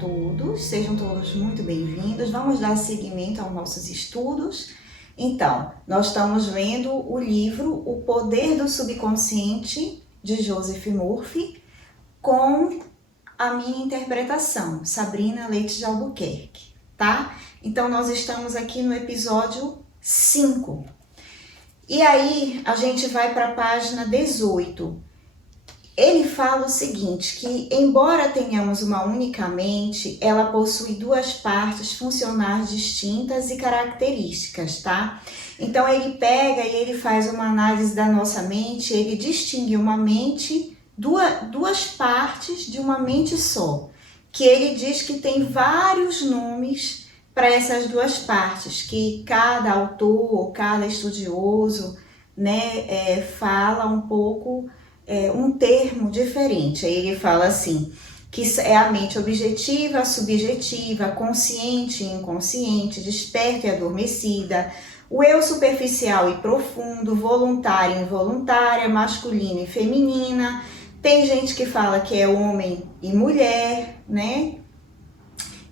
todos, sejam todos muito bem-vindos. Vamos dar seguimento aos nossos estudos. Então, nós estamos lendo o livro O Poder do Subconsciente, de Joseph Murphy, com a minha interpretação, Sabrina Leite de Albuquerque, tá? Então, nós estamos aqui no episódio 5. E aí, a gente vai para a página 18. Ele fala o seguinte, que embora tenhamos uma única mente, ela possui duas partes funcionais distintas e características, tá? Então ele pega e ele faz uma análise da nossa mente, ele distingue uma mente, duas partes de uma mente só, que ele diz que tem vários nomes para essas duas partes, que cada autor, cada estudioso, né, fala um pouco... um termo diferente. Aí ele fala assim, que é a mente objetiva, subjetiva, consciente e inconsciente, desperta e adormecida, o eu superficial e profundo, voluntária e involuntária, masculina e feminina. Tem gente que fala que é homem e mulher, né?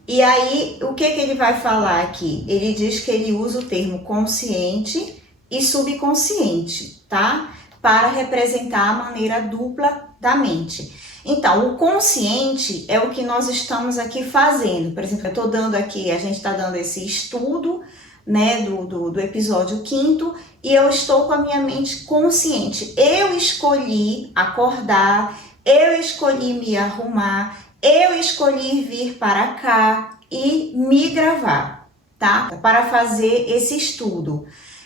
E aí, o que ele vai falar aqui? Ele diz que ele usa o termo consciente e subconsciente, tá? Para representar a maneira dupla da mente. Então, o consciente é o que nós estamos aqui fazendo. Por exemplo, eu estou dando aqui, a gente está dando esse estudo, né, do episódio 5º, e eu estou com a minha mente consciente. Eu escolhi acordar, eu escolhi me arrumar, eu escolhi vir para cá e me gravar, tá? Para fazer esse estudo.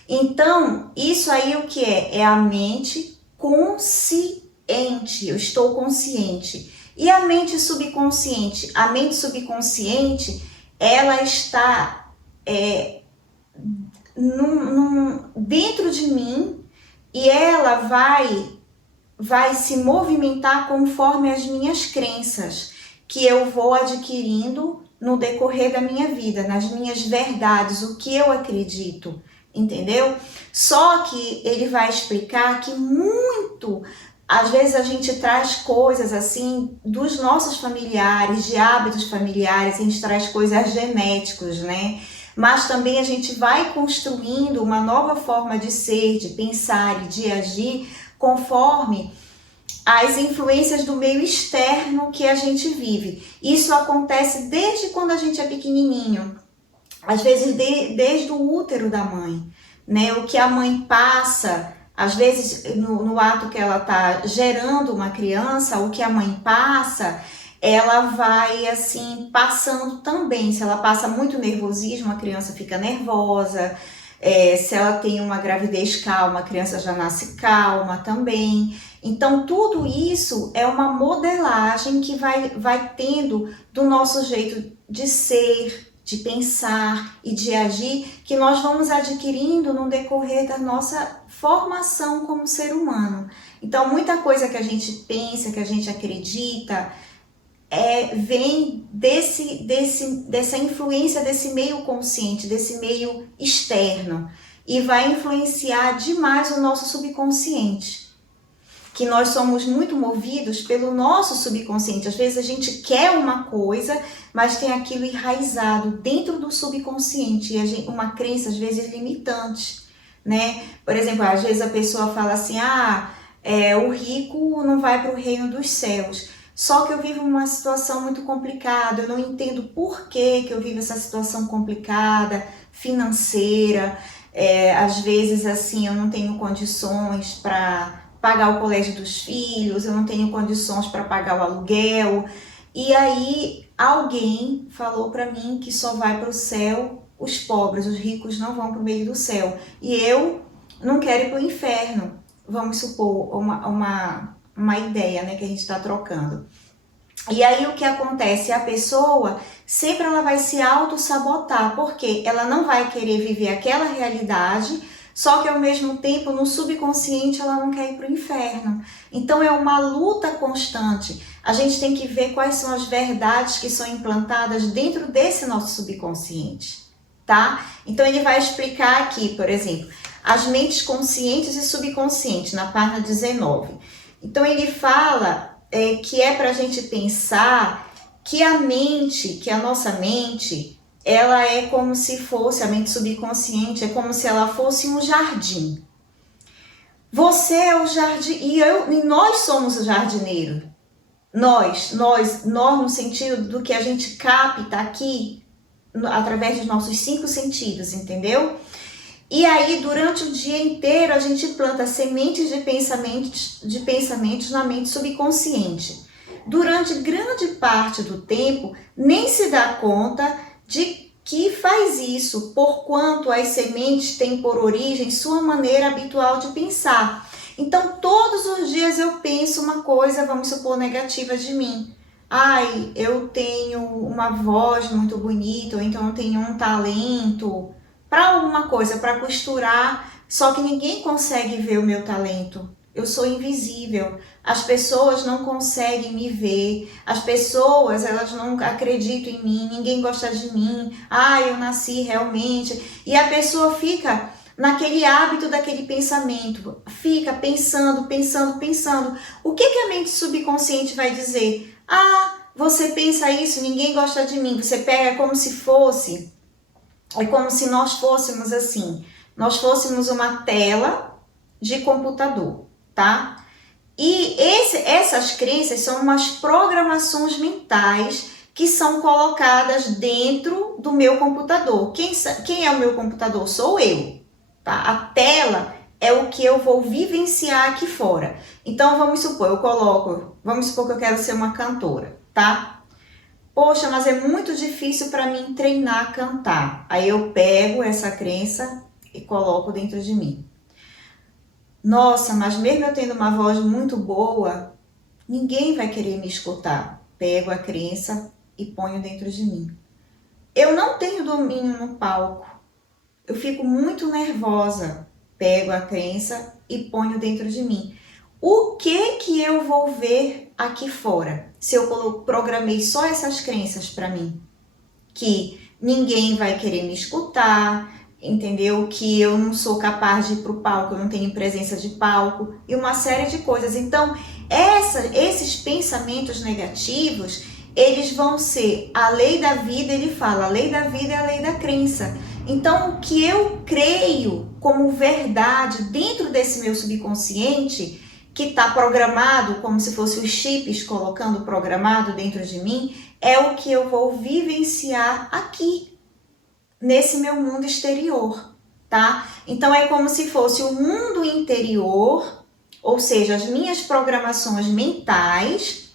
Então, isso aí o que é? É a mente consciente, eu estou consciente. E a mente subconsciente? A mente subconsciente, ela está dentro de mim e ela vai se movimentar conforme as minhas crenças, que eu vou adquirindo no decorrer da minha vida, nas minhas verdades, o que eu acredito. Entendeu? Só que ele vai explicar que às vezes a gente traz coisas assim dos nossos familiares, de hábitos familiares, a gente traz coisas genéticas, né? Mas também a gente vai construindo uma nova forma de ser, de pensar e de agir conforme as influências do meio externo que a gente vive. Isso acontece desde quando a gente é pequenininho. Às vezes desde o útero da mãe, né? O que a mãe passa, às vezes no ato que ela está gerando uma criança, o que a mãe passa, ela vai assim passando também. Se ela passa muito nervosismo, a criança fica nervosa. Se ela tem uma gravidez calma, a criança já nasce calma também. Então tudo isso é uma modelagem que vai tendo do nosso jeito de ser, de pensar e de agir, que nós vamos adquirindo no decorrer da nossa formação como ser humano. Então, muita coisa que a gente pensa, que a gente acredita, vem dessa influência desse meio consciente, desse meio externo, e vai influenciar demais o nosso subconsciente. Que nós somos muito movidos pelo nosso subconsciente. Às vezes a gente quer uma coisa, mas tem aquilo enraizado dentro do subconsciente, e uma crença às vezes limitante, né? Por exemplo, às vezes a pessoa fala assim, o rico não vai para o reino dos céus. Só que eu vivo uma situação muito complicada, eu não entendo por que eu vivo essa situação complicada, financeira, às vezes assim eu não tenho condições para pagar o colégio dos filhos, eu não tenho condições para pagar o aluguel. E aí alguém falou para mim que só vai para o céu os pobres, os ricos não vão para o meio do céu. E eu não quero ir para o inferno, vamos supor, uma ideia, né, que a gente está trocando. E aí o que acontece? A pessoa sempre ela vai se auto-sabotar, porque ela não vai querer viver aquela realidade, só que ao mesmo tempo no subconsciente ela não quer ir para o inferno. Então é uma luta constante. A gente tem que ver quais são as verdades que são implantadas dentro desse nosso subconsciente, tá? Então ele vai explicar aqui, por exemplo, as mentes conscientes e subconscientes, na página 19. Então ele fala que é para a gente pensar que a nossa mente, ela é como se fosse, a mente subconsciente, é como se ela fosse um jardim. Você é o jardim, e nós somos o jardineiro. Nós no sentido do que a gente capta aqui, através dos nossos 5 sentidos, entendeu? E aí, durante o dia inteiro, a gente planta sementes de pensamentos na mente subconsciente. Durante grande parte do tempo, nem se dá conta de que faz isso, porquanto as sementes têm por origem sua maneira habitual de pensar. Então, todos os dias eu penso uma coisa, vamos supor, negativa de mim. Ai, eu tenho uma voz muito bonita, ou então eu tenho um talento para alguma coisa, para costurar, só que ninguém consegue ver o meu talento. Eu sou invisível. As pessoas não conseguem me ver. As pessoas, elas não acreditam em mim. Ninguém gosta de mim. Ah, eu nasci realmente. E a pessoa fica naquele hábito daquele pensamento. Fica pensando. O que a mente subconsciente vai dizer? Ah, você pensa isso, ninguém gosta de mim. Você pega como se fosse... É como se nós fôssemos assim, nós fôssemos uma tela de computador, tá? E essas crenças são umas programações mentais que são colocadas dentro do meu computador. Quem é o meu computador? Sou eu, tá? A tela é o que eu vou vivenciar aqui fora. Então, vamos supor que eu quero ser uma cantora, tá? Poxa, mas é muito difícil para mim treinar a cantar. Aí eu pego essa crença e coloco dentro de mim. Nossa, mas mesmo eu tendo uma voz muito boa, ninguém vai querer me escutar. Pego a crença e ponho dentro de mim. Eu não tenho domínio no palco. Eu fico muito nervosa. Pego a crença e ponho dentro de mim. O que eu vou ver aqui fora? Se eu programei só essas crenças para mim, que ninguém vai querer me escutar, entendeu? Que eu não sou capaz de ir pro palco, eu não tenho presença de palco e uma série de coisas. Então, esses pensamentos negativos, eles vão ser a lei da vida, ele fala, a lei da vida é a lei da crença. Então, o que eu creio como verdade dentro desse meu subconsciente, que está programado, como se fosse os chips colocando programado dentro de mim, é o que eu vou vivenciar aqui, nesse meu mundo exterior, tá? Então, é como se fosse o mundo interior, ou seja, as minhas programações mentais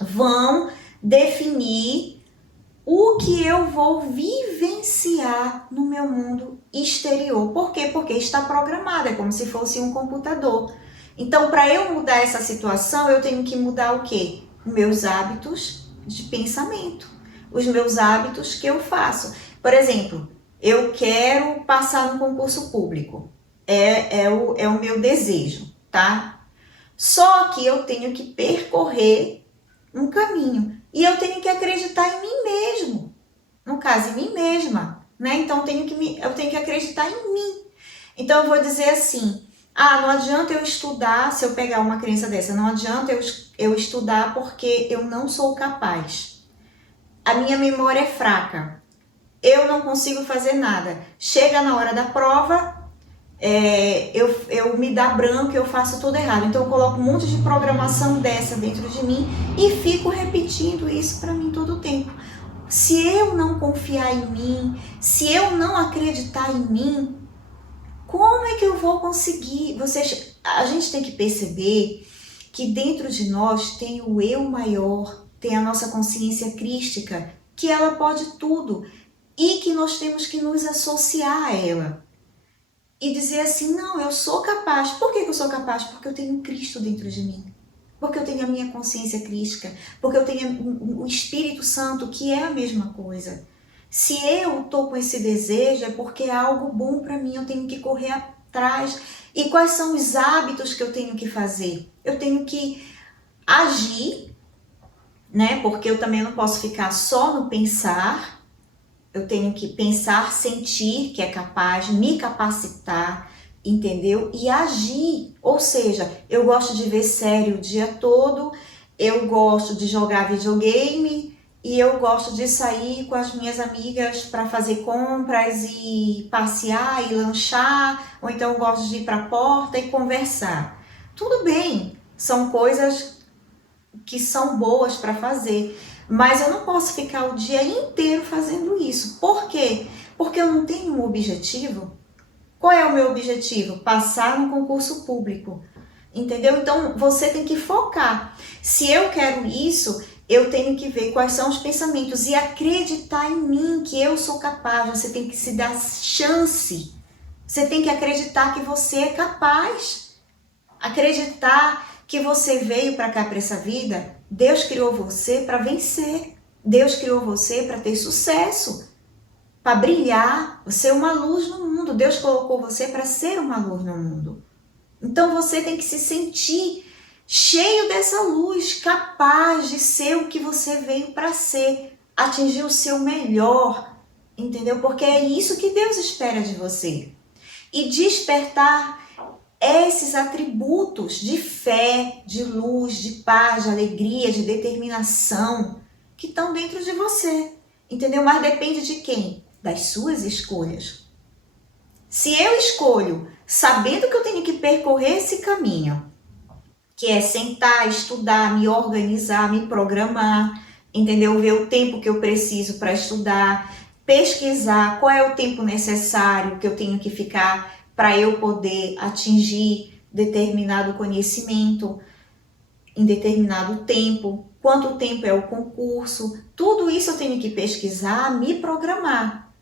vão definir o que eu vou vivenciar no meu mundo exterior. Por quê? Porque está programado, é como se fosse um computador. Então, para eu mudar essa situação, eu tenho que mudar o quê? Meus hábitos de pensamento, os meus hábitos que eu faço. Por exemplo, eu quero passar no concurso público, é o meu desejo, tá? Só que eu tenho que percorrer um caminho e eu tenho que acreditar em mim mesmo, no caso, em mim mesma, né? Então, eu tenho que acreditar em mim. Então, eu vou dizer assim... Ah, não adianta eu estudar, se eu pegar uma crença dessa, não adianta eu estudar porque eu não sou capaz. A minha memória é fraca. Eu não consigo fazer nada. Chega na hora da prova, eu me dá branco, eu faço tudo errado. Então eu coloco um monte de programação dessa dentro de mim e fico repetindo isso para mim todo o tempo. Se eu não confiar em mim, se eu não acreditar em mim, como é que eu vou conseguir? A gente tem que perceber que dentro de nós tem o eu maior, tem a nossa consciência crística, que ela pode tudo e que nós temos que nos associar a ela. E dizer assim, não, eu sou capaz. Por que eu sou capaz? Porque eu tenho Cristo dentro de mim. Porque eu tenho a minha consciência crística. Porque eu tenho o Espírito Santo, que é a mesma coisa. Se eu estou com esse desejo, é porque é algo bom para mim, eu tenho que correr atrás. E quais são os hábitos que eu tenho que fazer? Eu tenho que agir, né? Porque eu também não posso ficar só no pensar. Eu tenho que pensar, sentir que é capaz, me capacitar, entendeu? E agir. Ou seja, eu gosto de ver série o dia todo, eu gosto de jogar videogame, e eu gosto de sair com as minhas amigas para fazer compras e passear e lanchar, ou então eu gosto de ir para a porta e conversar. Tudo bem, são coisas que são boas para fazer, mas eu não posso ficar o dia inteiro fazendo isso. Por quê? Porque eu não tenho um objetivo. Qual é o meu objetivo? Passar no concurso público. Entendeu? Então você tem que focar. Se eu quero isso, eu tenho que ver quais são os pensamentos e acreditar em mim, que eu sou capaz. Você tem que se dar chance. Você tem que acreditar que você é capaz. Acreditar que você veio para cá, para essa vida. Deus criou você para vencer. Deus criou você para ter sucesso, para brilhar, ser uma luz no mundo. Deus colocou você para ser uma luz no mundo. Então você tem que se sentir cheio dessa luz, capaz de ser o que você veio para ser, atingir o seu melhor, entendeu? Porque é isso que Deus espera de você. E despertar esses atributos de fé, de luz, de paz, de alegria, de determinação que estão dentro de você, entendeu? Mas depende de quem? Das suas escolhas. Se eu escolho sabendo que eu tenho que percorrer esse caminho, que é sentar, estudar, me organizar, me programar, entendeu? Ver o tempo que eu preciso para estudar, pesquisar qual é o tempo necessário que eu tenho que ficar para eu poder atingir determinado conhecimento em determinado tempo, quanto tempo é o concurso, tudo isso eu tenho que pesquisar, me programar.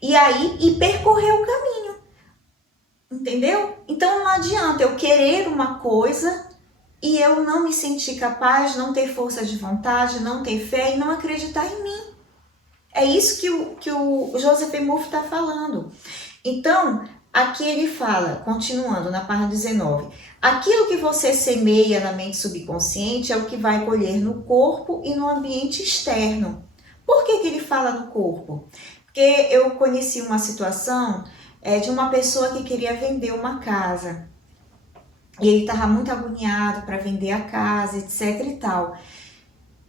E aí, percorrer o caminho, entendeu? Então não adianta eu querer uma coisa e eu não me sentir capaz, não ter força de vontade, não ter fé e não acreditar em mim. É isso que o Joseph Murphy está falando. Então, aqui ele fala, continuando na página 19, aquilo que você semeia na mente subconsciente é o que vai colher no corpo e no ambiente externo. Por que ele fala no corpo? Porque eu conheci uma situação de uma pessoa que queria vender uma casa. E ele estava muito agoniado para vender a casa, etc e tal.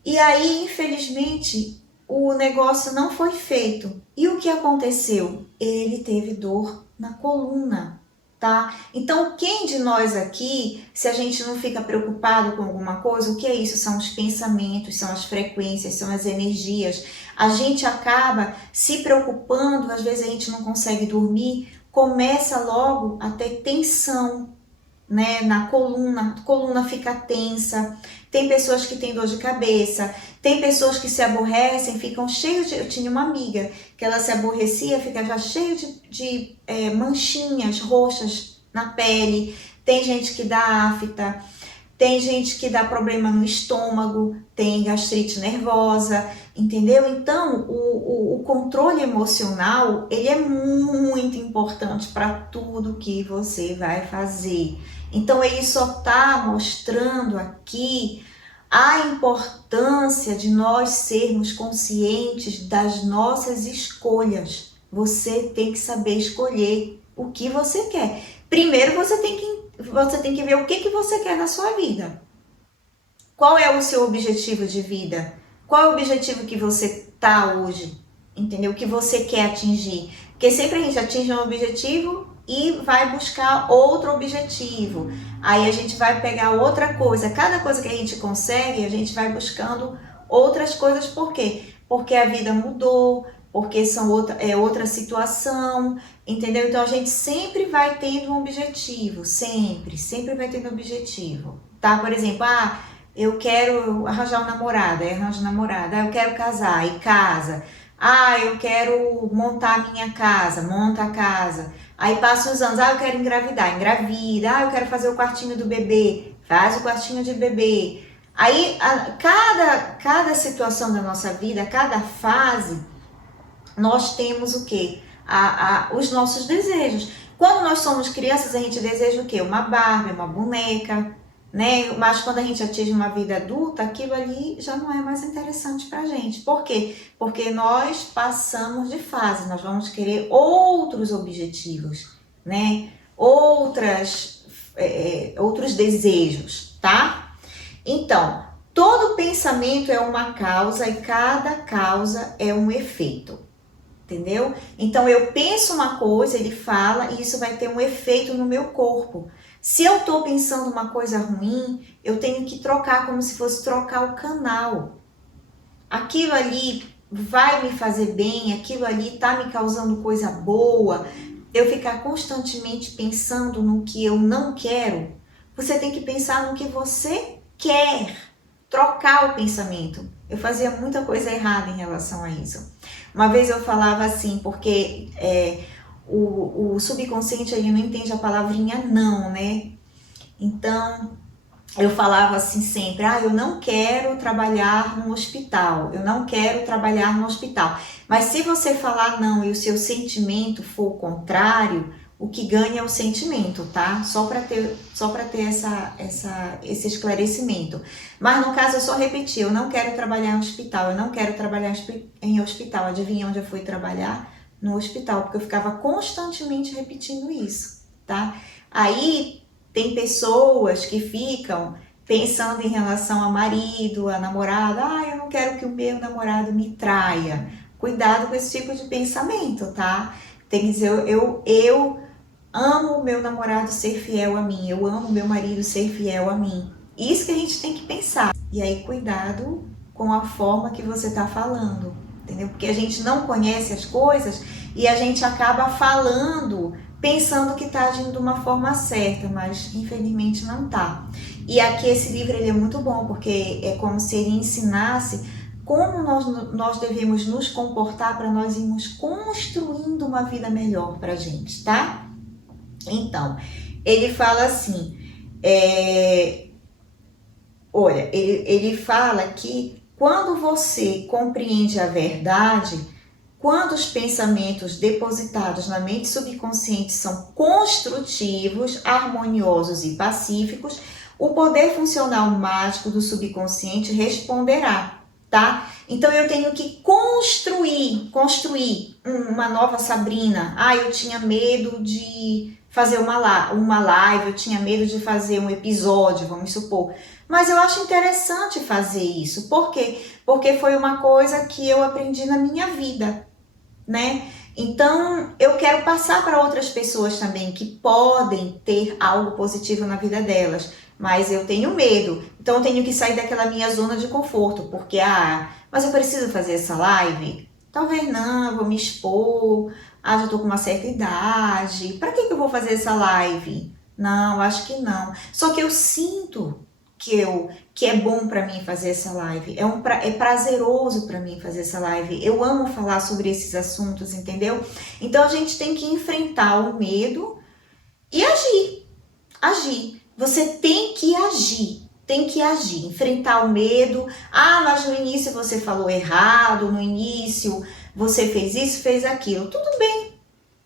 E aí, infelizmente, o negócio não foi feito. E o que aconteceu? Ele teve dor na coluna, tá? Então, quem de nós aqui, se a gente não fica preocupado com alguma coisa, o que é isso? São os pensamentos, são as frequências, são as energias. A gente acaba se preocupando, às vezes a gente não consegue dormir, começa logo a ter tensão, né, na coluna, a coluna fica tensa. Tem pessoas que têm dor de cabeça, tem pessoas que se aborrecem, ficam cheios de... Eu tinha uma amiga que ela se aborrecia, fica já cheio de manchinhas roxas na pele. Tem gente que dá afta, tem gente que dá problema no estômago, tem gastrite nervosa, entendeu? Então, o controle emocional, ele é muito importante para tudo que você vai fazer. Então, ele só está mostrando aqui a importância de nós sermos conscientes das nossas escolhas. Você tem que saber escolher o que você quer. Primeiro, você tem que ver o que você quer na sua vida. Qual é o seu objetivo de vida? Qual é o objetivo que você está hoje? Entendeu? O que você quer atingir? Porque sempre a gente atinge um objetivo e vai buscar outro objetivo. Aí a gente vai pegar outra coisa. Cada coisa que a gente consegue, a gente vai buscando outras coisas. Por quê? Porque a vida mudou, porque outra situação, entendeu? Então a gente sempre vai tendo um objetivo, sempre vai tendo um objetivo, tá? Por exemplo, eu quero arranjar um namorado, aí arranjo um namorado. Eu quero casar, e casa. Eu quero montar a minha casa, monta a casa. Aí passam os anos, eu quero engravidar, engravida. Eu quero fazer o quartinho do bebê, faz o quartinho de bebê. Aí, cada situação da nossa vida, cada fase, nós temos o quê? Os nossos desejos. Quando nós somos crianças, a gente deseja o quê? Uma Barbie, uma boneca, né? Mas quando a gente atinge uma vida adulta, aquilo ali já não é mais interessante pra gente. Por quê? Porque nós passamos de fase, nós vamos querer outros objetivos, né? Outros desejos, tá? Então, Todo pensamento é uma causa e cada causa é um efeito. Entendeu? Então eu penso uma coisa, ele fala, e isso vai ter um efeito no meu corpo. Se eu estou pensando uma coisa ruim, eu tenho que trocar como se fosse trocar o canal. Aquilo ali vai me fazer bem, aquilo ali está me causando coisa boa. Eu ficar constantemente pensando no que eu não quero, você tem que pensar no que você quer. Trocar o pensamento. Eu fazia muita coisa errada em relação a isso. Uma vez eu falava assim, porque o subconsciente ele não entende a palavrinha não, né? Então, eu falava assim sempre, eu não quero trabalhar no hospital, eu não quero trabalhar no hospital. Mas se você falar não e o seu sentimento for o contrário, o que ganha é o sentimento, tá? Só para ter esse esclarecimento. Mas no caso eu só repeti, eu não quero trabalhar em hospital, eu não quero trabalhar em hospital. Adivinha onde eu fui trabalhar? No hospital, porque eu ficava constantemente repetindo isso, tá? Aí tem pessoas que ficam pensando em relação a marido, a namorado, eu não quero que o meu namorado me traia. Cuidado com esse tipo de pensamento, tá? Tem que dizer, eu amo o meu namorado ser fiel a mim, eu amo o meu marido ser fiel a mim. Isso que a gente tem que pensar. E aí, cuidado com a forma que você está falando, entendeu? Porque a gente não conhece as coisas e a gente acaba falando, pensando que está agindo de uma forma certa, mas infelizmente não está. E aqui esse livro ele é muito bom, porque é como se ele ensinasse como nós devemos nos comportar para nós irmos construindo uma vida melhor para a gente, tá? Então, ele fala assim, olha, ele fala que quando você compreende a verdade, quando os pensamentos depositados na mente subconsciente são construtivos, harmoniosos e pacíficos, o poder funcional mágico do subconsciente responderá, tá? Então eu tenho que construir uma nova Sabrina. Eu tinha medo de fazer uma live, eu tinha medo de fazer um episódio, vamos supor. Mas eu acho interessante fazer isso. Por quê? Porque foi uma coisa que eu aprendi na minha vida, né? Então, eu quero passar para outras pessoas também que podem ter algo positivo na vida delas, mas eu tenho medo. Então, eu tenho que sair daquela minha zona de conforto, porque, mas eu preciso fazer essa live? Talvez não, eu vou me expor, já tô com uma certa idade, para que eu vou fazer essa live? Não, acho que não. Só que eu sinto que é bom para mim fazer essa live, é prazeroso para mim fazer essa live, eu amo falar sobre esses assuntos, entendeu? Então a gente tem que enfrentar o medo e agir. Você tem que agir, enfrentar o medo. Mas no início você falou errado, no início você fez isso, fez aquilo, tudo bem,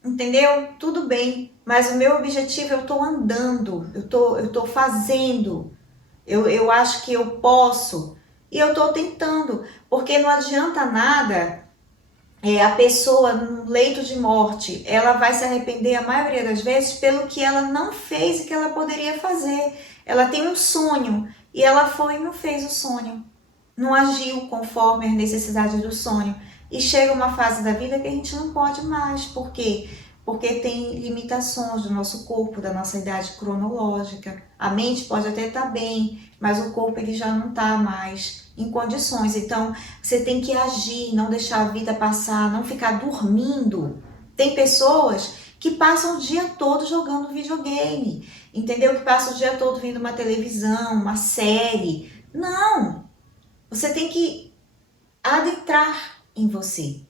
entendeu? Tudo bem, mas o meu objetivo, eu tô andando, eu tô fazendo. Eu acho que eu posso e eu estou tentando, porque não adianta nada a pessoa no leito de morte, ela vai se arrepender a maioria das vezes pelo que ela não fez e que ela poderia fazer. Ela tem um sonho e ela foi e não fez o sonho, não agiu conforme as necessidades do sonho. E chega uma fase da vida que a gente não pode mais, por quê? Porque tem limitações do nosso corpo, da nossa idade cronológica. A mente pode até estar bem, mas o corpo ele já não está mais em condições. Então, você tem que agir, não deixar a vida passar, não ficar dormindo. Tem pessoas que passam o dia todo jogando videogame, entendeu? Que passam o dia todo vendo uma televisão, uma série. Não! Você tem que adentrar em você,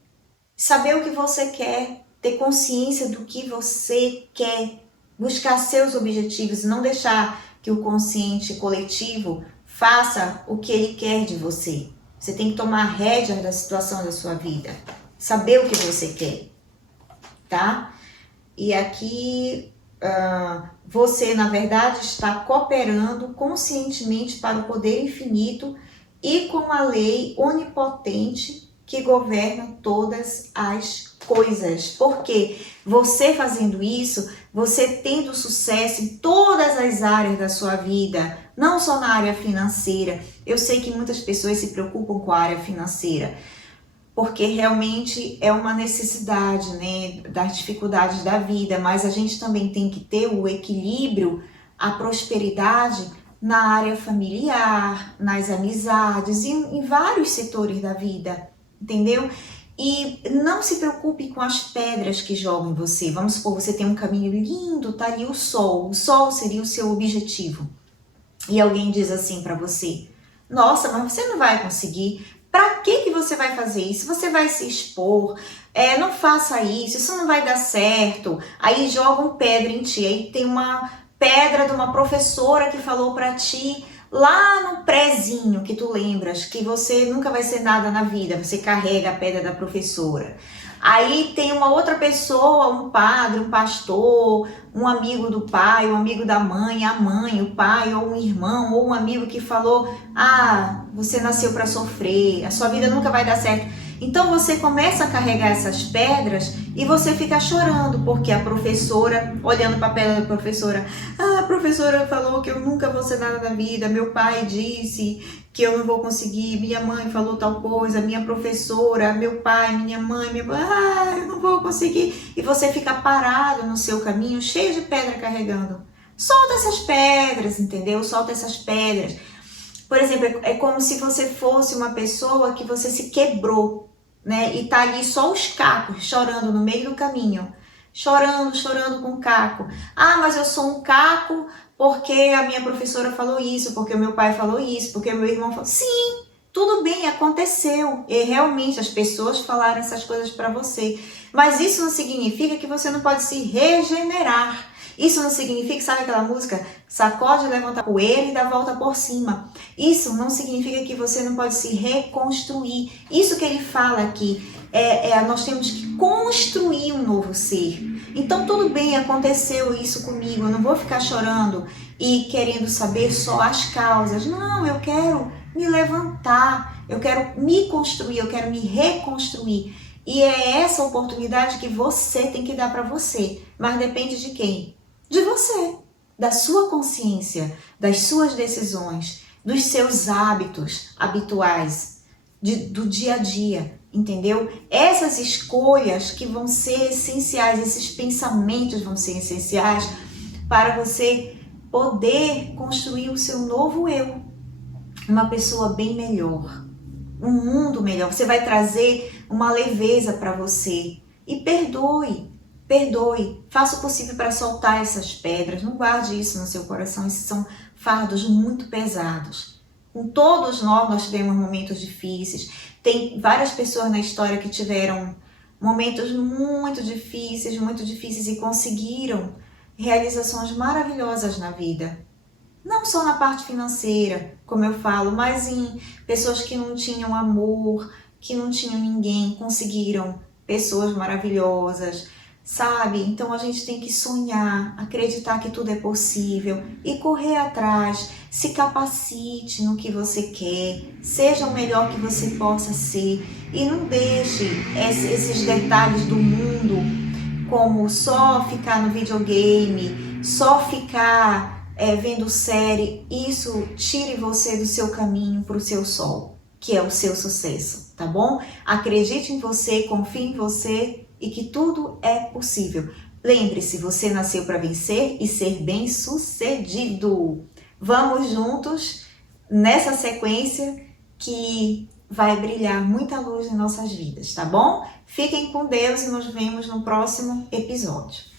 saber o que você quer, ter consciência do que você quer, buscar seus objetivos, não deixar que o consciente coletivo faça o que ele quer de você. Você tem que tomar a rédea da situação da sua vida, saber o que você quer, tá? E aqui você, na verdade, está cooperando conscientemente para o poder infinito e com a lei onipotente que governam todas as coisas. Porque você fazendo isso, você tendo sucesso em todas as áreas da sua vida, não só na área financeira. Eu sei que muitas pessoas se preocupam com a área financeira, porque realmente é uma necessidade, né, das dificuldades da vida, mas a gente também tem que ter o equilíbrio, a prosperidade na área familiar, nas amizades, em vários setores da vida, entendeu? E não se preocupe com as pedras que jogam em você. Vamos supor, você tem um caminho lindo, tá ali o sol seria o seu objetivo. E alguém diz assim para você: nossa, mas você não vai conseguir. Para que você vai fazer isso? Você vai se expor, não faça isso não vai dar certo. Aí jogam pedra em ti, aí tem uma pedra de uma professora que falou para ti lá no prézinho, que tu lembras que você nunca vai ser nada na vida, você carrega a pedra da professora. Aí tem uma outra pessoa, um padre, um pastor, um amigo do pai, um amigo da mãe, a mãe, o pai, ou um irmão, ou um amigo que falou: ah, você nasceu para sofrer, a sua vida nunca vai dar certo. Então você começa a carregar essas pedras e você fica chorando, porque a professora, olhando para a pedra da professora: ah, a professora falou que eu nunca vou ser nada na vida, meu pai disse que eu não vou conseguir, minha mãe falou tal coisa, minha professora, meu pai, minha mãe, ah, eu não vou conseguir. E você fica parado no seu caminho, cheio de pedra carregando. Solta essas pedras, entendeu? Solta essas pedras. Por exemplo, é como se você fosse uma pessoa que você se quebrou, né? E tá ali só os cacos chorando no meio do caminho. Chorando com caco. Ah, mas eu sou um caco porque a minha professora falou isso, porque o meu pai falou isso, porque o meu irmão falou. Sim, tudo bem, aconteceu. E realmente as pessoas falaram essas coisas para você. Mas isso não significa que você não pode se regenerar. Isso não significa, sabe aquela música? Sacode, levanta a poeira e dá a volta por cima. Isso não significa que você não pode se reconstruir. Isso que ele fala aqui, nós temos que construir um novo ser. Então tudo bem, aconteceu isso comigo, eu não vou ficar chorando e querendo saber só as causas. Não, eu quero me levantar, eu quero me construir, eu quero me reconstruir. E é essa oportunidade que você tem que dar para você. Mas depende de quem? De você, da sua consciência, das suas decisões, dos seus hábitos habituais, do dia a dia, entendeu? Essas escolhas que vão ser essenciais, esses pensamentos vão ser essenciais para você poder construir o seu novo eu, uma pessoa bem melhor, um mundo melhor. Você vai trazer uma leveza para você e perdoe, faça o possível para soltar essas pedras, não guarde isso no seu coração, esses são fardos muito pesados. Com todos nós tivemos momentos difíceis, tem várias pessoas na história que tiveram momentos muito difíceis e conseguiram realizações maravilhosas na vida. Não só na parte financeira, como eu falo, mas em pessoas que não tinham amor, que não tinham ninguém, conseguiram pessoas maravilhosas, sabe? Então a gente tem que sonhar, acreditar que tudo é possível e correr atrás, se capacite no que você quer, seja o melhor que você possa ser e não deixe esses detalhes do mundo, como só ficar no videogame, só ficar vendo série, isso tire você do seu caminho para o seu sol, que é o seu sucesso, tá bom? Acredite em você, confie em você e que tudo é possível. Lembre-se, você nasceu para vencer e ser bem-sucedido. Vamos juntos nessa sequência que vai brilhar muita luz em nossas vidas, tá bom? Fiquem com Deus e nos vemos no próximo episódio.